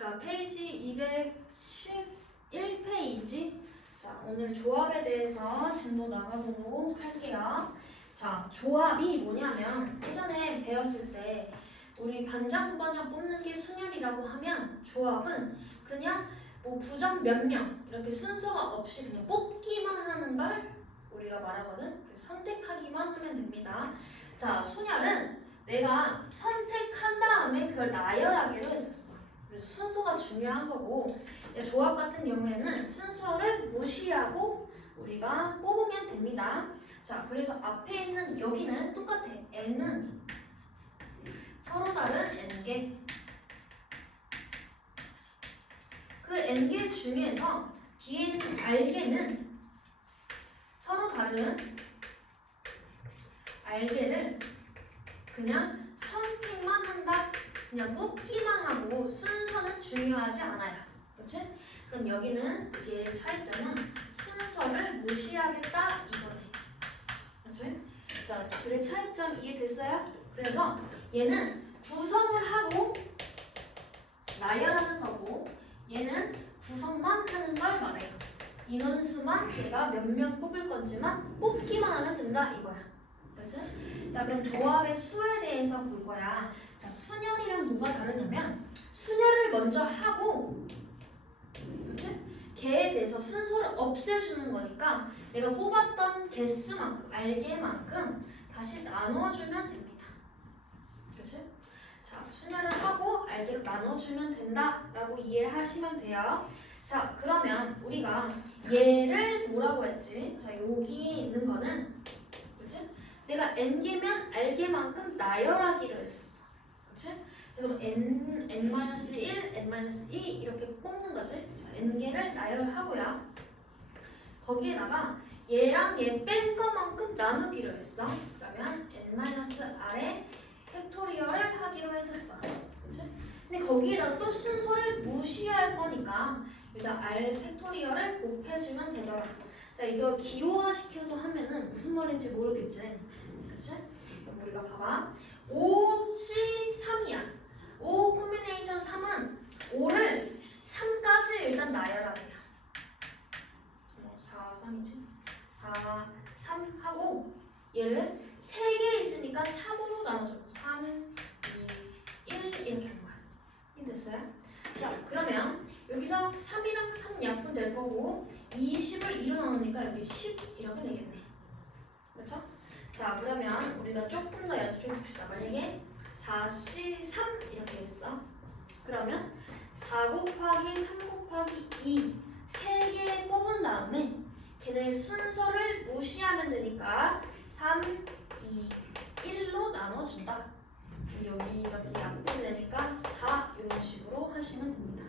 자, 페이지 211페이지. 자, 오늘 조합에 대해서 진도 나가보도록 할게요. 자, 조합이 뭐냐면 예전에 배웠을 때 우리 반장, 부반장 뽑는 게 순열이라고 하면 조합은 그냥 뭐 부정 몇 명 이렇게 순서가 없이 그냥 뽑기만 하는 걸 우리가 말하거든. 그래서 선택하기만 하면 됩니다. 자, 순열은 내가 선택한 다음에 그걸 나열하기로 했었어. 그래서 순서가 중요한 거고, 조합 같은 경우에는 순서를 무시하고 우리가 뽑으면 됩니다. 자, 그래서 앞에 있는 여기는 똑같아. n은 서로 다른 n개. 그 n개 중에서 뒤에 있는 r개는 서로 다른 r개를 그냥 선택만 한다. 그냥 뽑기만 하고 순서는 중요하지 않아요. 그치? 그럼 여기는 얘의 차이점은 순서를 무시하겠다 이거네. 그치? 자, 둘의 차이점 이해됐어요? 그래서 얘는 구성을 하고 나열하는 거고 얘는 구성만 하는 걸 말해요. 인원수만 내가 몇 명 뽑을 건지만 뽑기만 하면 된다 이거야. 그치? 자, 그럼 조합의 수에 대해서 볼 거야. 자, 순열이랑 뭐가 다르냐면 순열을 먼저 하고, 그치? 걔에 대해서 순서를 없애주는 거니까 내가 뽑았던 개수만큼, 알개만큼 다시 나눠주면 됩니다. 그치? 자, 순열을 하고 알개로 나눠주면 된다라고 이해하시면 돼요. 자, 그러면 우리가 얘를 뭐라고 했지? 자, 여기 있는 거는, 그치? 내가 n개면 r개만큼 나열하기로 했었어. 그치? 그럼 n-1, n-2 이렇게 뽑는 거지. 자, n개를 나열하고요. 거기에다가 얘랑 얘 뺀 거만큼 나누기로 했어. 그러면 n-r의 팩토리얼을 하기로 했었어. 그치? 근데 거기에다 또 순서를 무시할 거니까 일단 r 팩토리얼을 곱해주면 되더라. 자, 이거 기호화시켜서 하면은 무슨 말인지 모르겠지. 그치? 그럼 우리가 봐봐. 5C3이야. 5 콤비네이션 3은 5를 3까지 일단 나열하세요. 4, 3이지? 4, 3 하고 얘를 3개 있으니까 3으로 나눠줘. 3, 2, 1 이렇게 하는 거야. 이해됐어요? 자, 그러면 여기서 3이랑 3 약분 될 거고 20을 2로 나누니까 여기 10 이렇게 되겠네. 그렇죠? 자, 그러면 우리가 조금 더 연습해 봅시다. 만약에 4C3 이렇게 했어. 그러면 4 곱하기 3 곱하기 2 3개 뽑은 다음에 걔네 순서를 무시하면 되니까 3, 2, 1로 나눠준다. 여기 이렇게 약분이 되니까 4 이런 식으로 하시면 됩니다.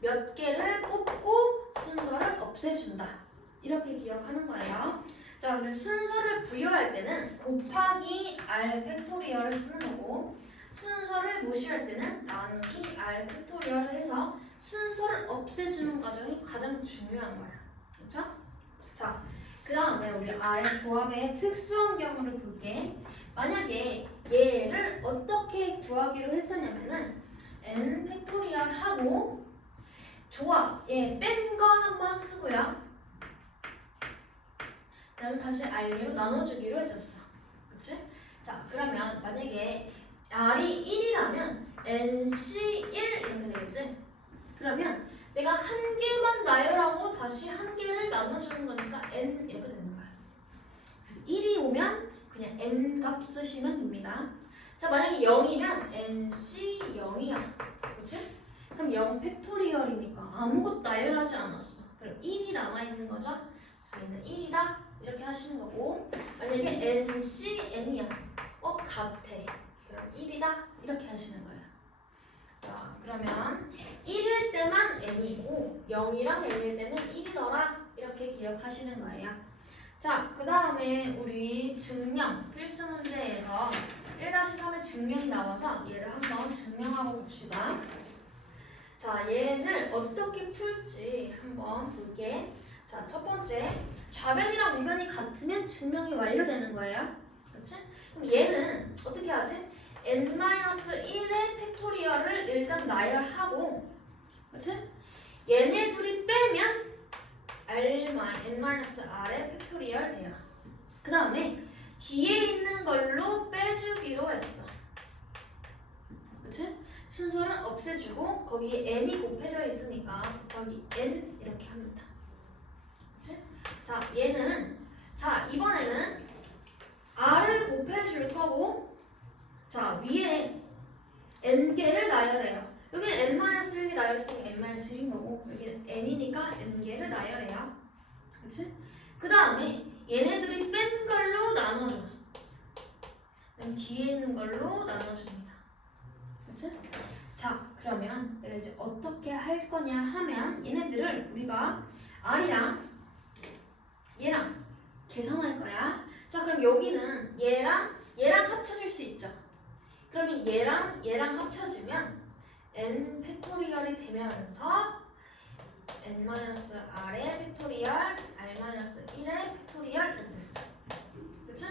몇 개를 뽑고 순서를 없애준다. 이렇게 기억하는 거예요. 자, 그래서 순서를 부여할 때는 곱하기 r 팩토리얼을 쓰는 거고 순서를 무시할 때는 나누기 r 팩토리얼을 해서 순서를 없애주는 과정이 가장 중요한 거야. 그렇죠? 자, 그 다음에 우리 r의 조합의 특수한 경우를 볼게. 만약에 얘를 어떻게 구하기로 했었냐면은 n 팩토리얼 하고 조합, 얘 뺀 거 한번 쓰고요. 그다음에 다시 r로 나눠주기로 했었어. 그치? 자, 그러면 만약에 r이 1이라면 nc1 이렇게 되겠지? 그러면 내가 한 개만 나열하고 다시 한 개를 나눠주는 거니까 n 이렇게 되는 거야. 그래서 1이 오면 그냥 n 값 쓰시면 됩니다. 자, 만약에 0이면 nc 0이야. 그치? 그럼 0 팩토리얼이니까 아무것도 나열하지 않았어. 그럼 1이 남아있는 거죠? 그래서 얘는 1이다. 이렇게 하시는 거고 만약에 nc n이야. 같아. 그럼 1이다. 이렇게 하시는 거예요. 자, 그러면 1일 때만 n이고 0이랑 n일 때는 1이더라. 이렇게 기억하시는 거예요. 자, 그 다음에 우리 증명 필수 문제에서 1-3의 증명이 나와서 얘를 한번 증명하고 봅시다. 자, 얘를 어떻게 풀지 한번 볼게. 자, 첫 번째 좌변이랑 우변이 같으면 증명이 완료되는 거예요. 그렇지? 그럼 얘는 어떻게 하지? n-1의 팩토리얼을 일단 나열하고 그치? 얘네 둘이 빼면 n-r의 팩토리얼 돼요. 그 다음에 뒤에 있는 걸로 빼주기로 했어. 그치? 순서를 없애주고 거기에 n이 곱해져 있으니까 곱하기 n 이렇게 합니다. 그치? 자, 얘는 자 이번에는 r을 곱해줄 거고 자 위에 n개를 나열해요. 여기는 n-1이 나열했으니까 n-1인 거고 여기는 n이니까 n개를 나열해요. 그치? 그 다음에 얘네들이 뺀 걸로 나눠줘. 그럼 뒤에 있는 걸로 나눠줍니다. 그치? 자, 그러면 내가 이제 어떻게 할 거냐 하면 얘네들을 우리가 R이랑 얘랑 계산할 거야. 자, 그럼 여기는 얘랑 합쳐질 수 있죠. 그러면 얘랑 합쳐지면 n 팩토리얼이 되면서 n-r의 팩토리얼, r-1의 팩토리얼 이렇게 됐어. 그치?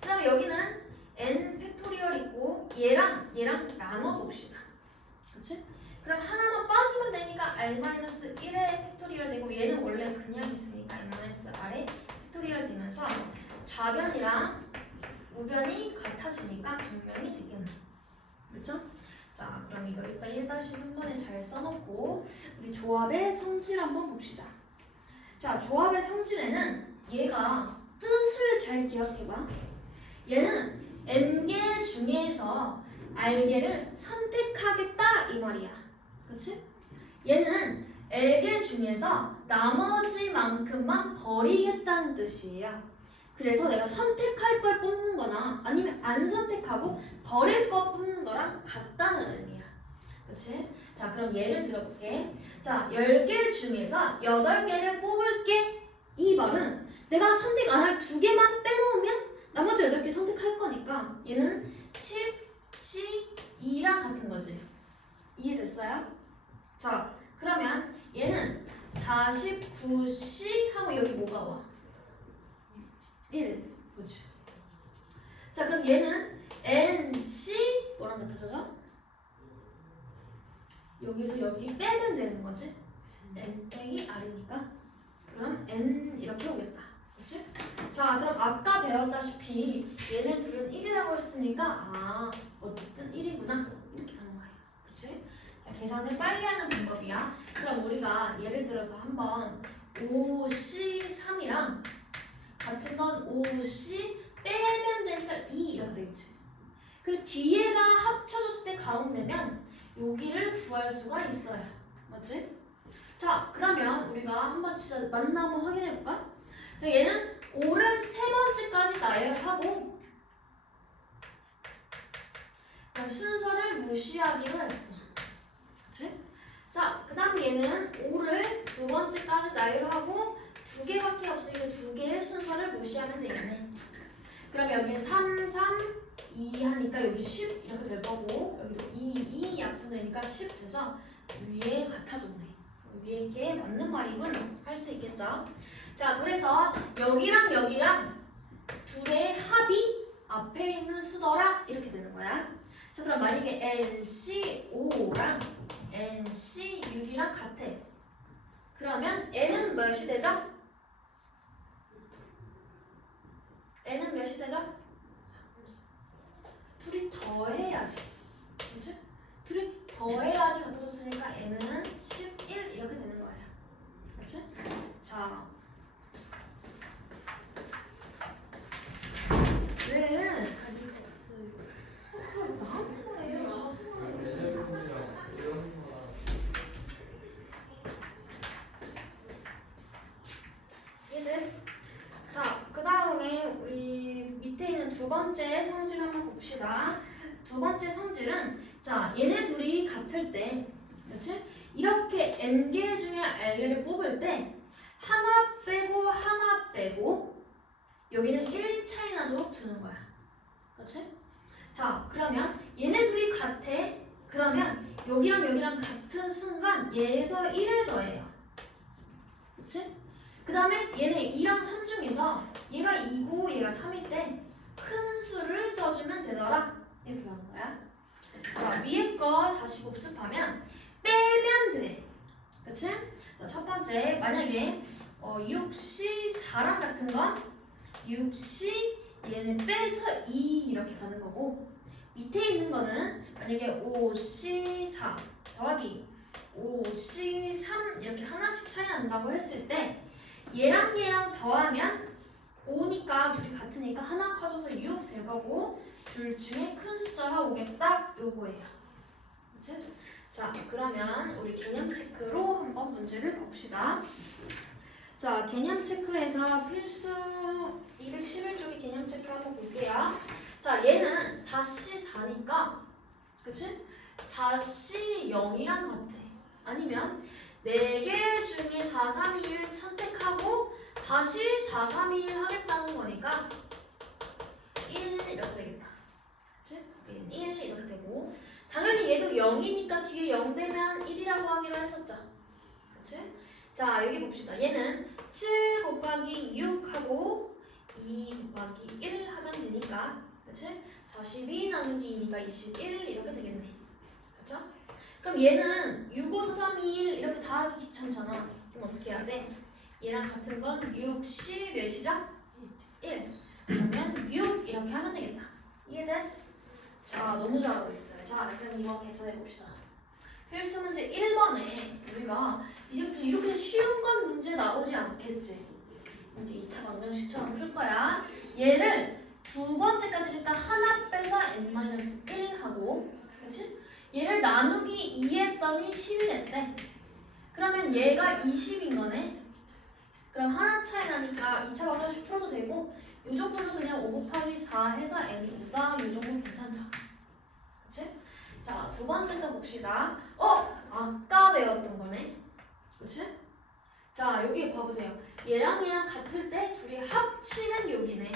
그 다음에 여기는 n 팩토리얼 있고 얘랑 나눠봅시다. 그치? 그럼 하나만 빠지면 되니까 r-1의 팩토리얼 되고 얘는 원래 그냥 있으니까 n-r의 팩토리얼 되면서 좌변이랑 우변이 같아지니까 증명이 되겠네. 그쵸? 자, 그럼 이거 일단 1-3번에 잘 써놓고 우리 조합의 성질 한번 봅시다. 자, 조합의 성질에는 얘가 뜻을 잘 기억해봐. 얘는 n개 중에서 r개를 선택하겠다 이 말이야. 그치? 얘는 l개 중에서 나머지만큼만 버리겠다는 뜻이에요. 그래서 내가 선택할 걸 뽑는 거나 아니면 안 선택하고 버릴 거 뽑는 거랑 같다는 의미야. 그치? 자, 그럼 예를 들어볼게. 자, 10개 중에서 8개를 뽑을게. 이 말은 내가 선택 안 할 2개만 빼놓으면 나머지 8개 선택할 거니까 얘는 10, C, 2랑 같은 거지. 이해됐어요? 자, 그러면 얘는 49C 하고 여기 뭐가 와? 1. 그치? 자, 그럼 얘는 NC 뭐랑 같아져죠? 여기서 여기 빼면 되는 거지? N 빼기 R이니까 그럼 N 이렇게 오겠다. 그치? 자, 그럼 아까 배웠다시피 얘네 둘은 1이라고 했으니까 어쨌든 1이구나 이렇게 가는 거예요. 그치? 자, 계산을 빨리 하는 방법이야. 그럼 우리가 예를 들어서 한번 5C3이랑 같은 건 5C 빼면 되니까 2 이렇게 되겠지. 그리고 뒤에가 합쳐졌을 때 가운데면 여기를 구할 수가 있어요. 맞지? 자, 그러면 우리가 한번 진짜 맞나 한번 확인해 볼까? 자, 얘는 5를 세 번째까지 나열하고 그럼 순서를 무시하기로 했어. 그치? 자, 그 다음 얘는 5를 두 번째까지 나열하고 2개밖에 없으니까 2개의 순서를 무시하면 되겠네. 그럼 여기는 3, 3, 2 하니까 여기 10 이렇게 될 거고 여기도 2, 2 약분되니까 10 돼서 위에 같아졌네. 위에 게 맞는 말이군 할 수 있겠죠. 자, 그래서 여기랑 둘의 합이 앞에 있는 수더라 이렇게 되는 거야. 자, 그럼 만약에 NCO랑 NC6이랑 같아. 그러면 N은 몇이 되죠? N은 몇이 되죠? 둘이 더해야지. 그치? 둘이 더해야지 같아졌으니까 N은 11 이렇게 되는 거예요. 그치? 자, 왜 가질 거 없어요? 나한테 말해. 이해됐어? 자, 그 다음에 우리 밑에 있는 두 번째 성질 한번 봅시다. 두 번째 성질은 자, 얘네 둘이 같을 때 그렇지? 이렇게 n개 중에 r개를 뽑을 때 하나 빼고 여기는 1 차이 나도록 두는 거야. 그렇지? 자, 그러면 얘네 둘이 같아. 그러면 여기랑 같은 순간 얘에서 1을 더해요. 그렇지? 그 다음에 얘네 2랑 3 중에서 얘가 2고 얘가 3일 때 큰 수를 써주면 되더라. 이렇게 가는 거야. 자, 위에 거 다시 복습하면 빼면 돼. 번째, 만약에 6C4랑 같은 건 6C 얘는 빼서 2 이렇게 가는 거고, 밑에 있는 거는 만약에 5C4 더하기 5C3 이렇게 하나씩 차이 난다고 했을 때 얘랑 얘랑 더하면 5니까 둘이 같으니까 하나 커져서 6 될 거고, 둘 중에 큰 숫자가 오겠다 요거예요. 그치? 자, 그러면 우리 개념 체크로 한번 문제를 봅시다. 자, 개념 체크에서 필수 211쪽의 개념 체크 한번 볼게요. 자, 얘는 4C4니까, 그치? 4C 0이랑 같아. 아니면 4개 중에 4, 3, 2, 1 선택하고 다시 4, 3, 2, 1 하겠다는 거니까 1 이렇게 되겠다. 그치? 1 이렇게 되고, 당연히 얘도 0이니까 뒤에 0 되면 1이라고 하기로 했었죠. 그치? 자, 여기 봅시다. 얘는 7 곱하기 6하고 2 곱하기 1 하면 되니까, 그치? 42 나누기 2니까 21 이렇게 되겠네. 그쵸? 그럼 얘는 6, 5, 4, 3, 2, 1 이렇게 다 하기 귀찮잖아. 그럼 어떻게 해야 돼? 얘랑 같은 건 6C 몇이죠? 1. 그러면 6 이렇게 하면 되겠다. 이해됐어? 자, 너무 잘하고 있어요. 자, 그럼 이거 계산해 봅시다. 필수 문제 1번에 우리가 이제부터 이렇게 쉬운 건 문제 나오지 않겠지. 이제 2차 방정식처럼 풀 거야. 얘를 두 번째까지 일단 하나 빼서 n-1 하고, 그치? 얘를 나누기 2 했더니 10이 됐대. 그러면 얘가 20인 거네. 그럼 하나 차이 나니까 2차 방정식 풀어도 되고, 이 정도는 그냥 5 곱하기 4 해서 n이 5다. 이 정도 괜찮죠? 그치? 자, 두 번째 거 봅시다. 아까 배웠던 거네. 그치? 자, 여기 봐보세요. 얘랑 얘랑 같을 때 둘이 합치면 여기네.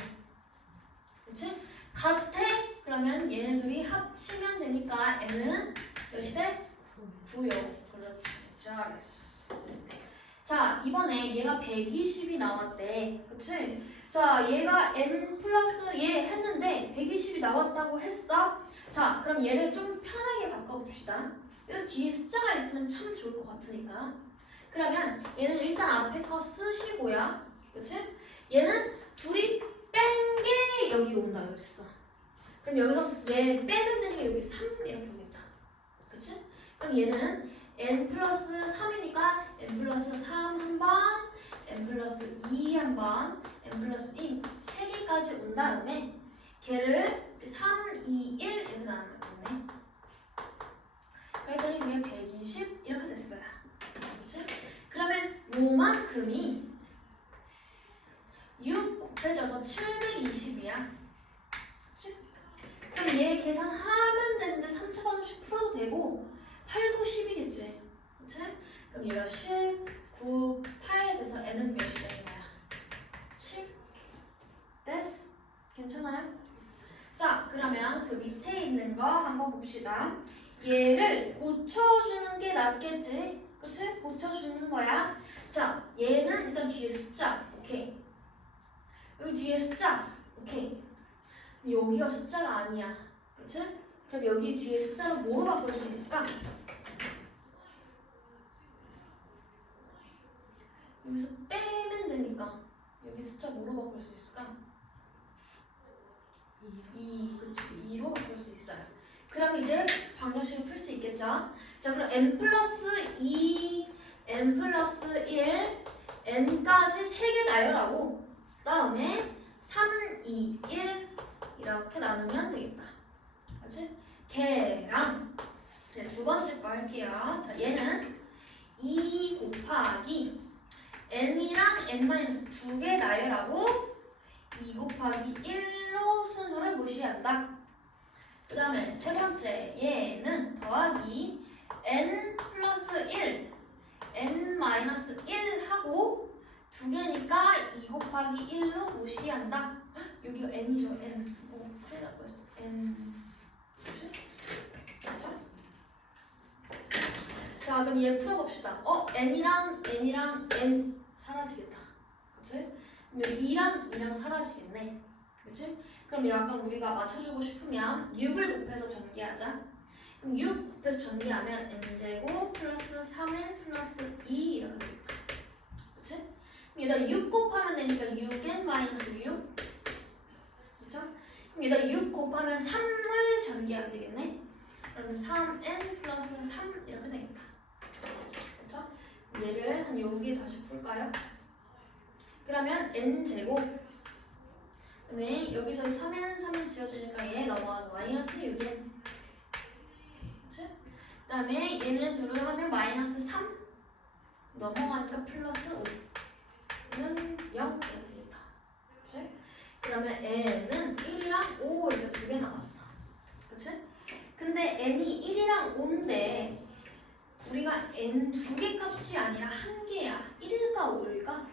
그치? 같아? 그러면 얘네들이 합치면 되니까 n은 몇이 돼? 9요. 그렇지. 잘했어. 자, 이번에 얘가 120이 나왔대. 그치? 자, 얘가 n 플러스 얘 했는데 120이 나왔다고 했어. 자, 그럼 얘를 좀 편하게 바꿔봅시다. 여기 뒤에 숫자가 있으면 참 좋을 것 같으니까. 그러면 얘는 일단 앞에 거 쓰시고요. 그치? 얘는 둘이 뺀 게 여기 온다 그랬어. 그럼 여기서 얘 빼면 되는 게 여기 3 이렇게 오겠다. 그치? 그럼 얘는 n 플러스 3이니까 n 플러스 3 한 번, n 플러스 2 한 번, n 플러스 2 3개까지 온 다음에 걔를 3, 2, 1 이렇게 나눴겠네. 그랬더니 그게 120 이렇게 됐어요. 그치? 그러면 요만큼이 6 곱해져서 720이야. 그치? 그럼 얘 계산하면 되는데 3차 방정식 풀어도 되고 8, 9, 10이겠지. 그치? 그럼 얘가 10, 9, 8 돼서 n은 몇이 되는 거야? 7. 됐어? 괜찮아요? 자, 그러면 그 밑에 있는 거 한번 봅시다. 얘를 고쳐주는 게 낫겠지? 그치? 고쳐주는 거야. 자, 얘는 일단 뒤에 숫자. 오케이. 여기 뒤에 숫자. 오케이. 근데 여기가 숫자가 아니야. 그치? 그럼 여기 뒤에 숫자를 뭐로 바꿀 수 있을까? 여기서 빼면 되니까 여기 숫자 뭐로 바꿀 수 있을까? 2, 그치? 2로 바꿀 수 있어요. 그럼 이제 방정식을 풀 수 있겠죠? 자, 그럼 n 플러스 2, n 플러스 1, n까지 3개 나열하고 그 다음에 3, 2, 1 이렇게 나누면 되겠다. 그치? 걔랑 그래, 두 번째 거 할게요. 자, 얘는 2 곱하기 n이랑 n-2개 나열하고 2 곱하기 1로 순서를 무시한다. 그 다음에 세 번째 얘는 더하기 n 플러스 1, n-1 하고 두 개니까 2 곱하기 1로 무시한다. 여기가 n이죠, n. 큰일 날 뻔했어. n. 그치? 맞죠? 자, 그럼 얘 풀어봅시다. n이랑 n 사라지겠다. 그치? 그러면 2랑 2랑 사라지겠네. 그치? 그럼 약간 우리가 맞춰주고 싶으면 6을 곱해서 전개하자. 그럼 6 곱해서 전개하면 n제곱 플러스 3n 플러스 2 이렇게 되겠다. 여기다 6 곱하면 되니까 6n 마이너스 6. 그쵸? 그럼 여기다 6 곱하면 3을 전개하면 되겠네. 그러면 3n 플러스 3 이렇게 되겠다. 그쵸? 얘를 한 여기에 다시 풀까요? 그러면 n제곱, 그다음에 여기서 3n 3을 지워주니까 얘 넘어가서 마이너스 6n. 그치? 그다음에 얘는 둘을 하면 마이너스 3 넘어가니까 플러스 5는 0 이렇게 되겠다. 그치? 그러면 n은 1이랑 5 이렇게 두 개 나왔어. 그치? 근데 n이 1이랑 5인데 우리가 n 두 개 값이 아니라 한 개야. 1일까 5일까?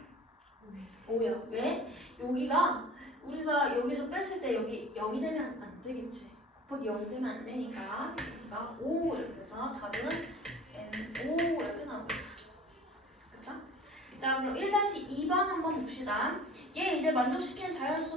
5야. 왜? 여기가 우리가 여기서 뺐을 때 여기 0이 되면 안 되겠지. 곱하기 0 되면 안 되니까 여기가 5 이렇게 돼서 답은 n5 이렇게 나오겠다. 그쵸? 자, 그럼 1-2번 한번 봅시다. 얘 이제 만족시키는 자연수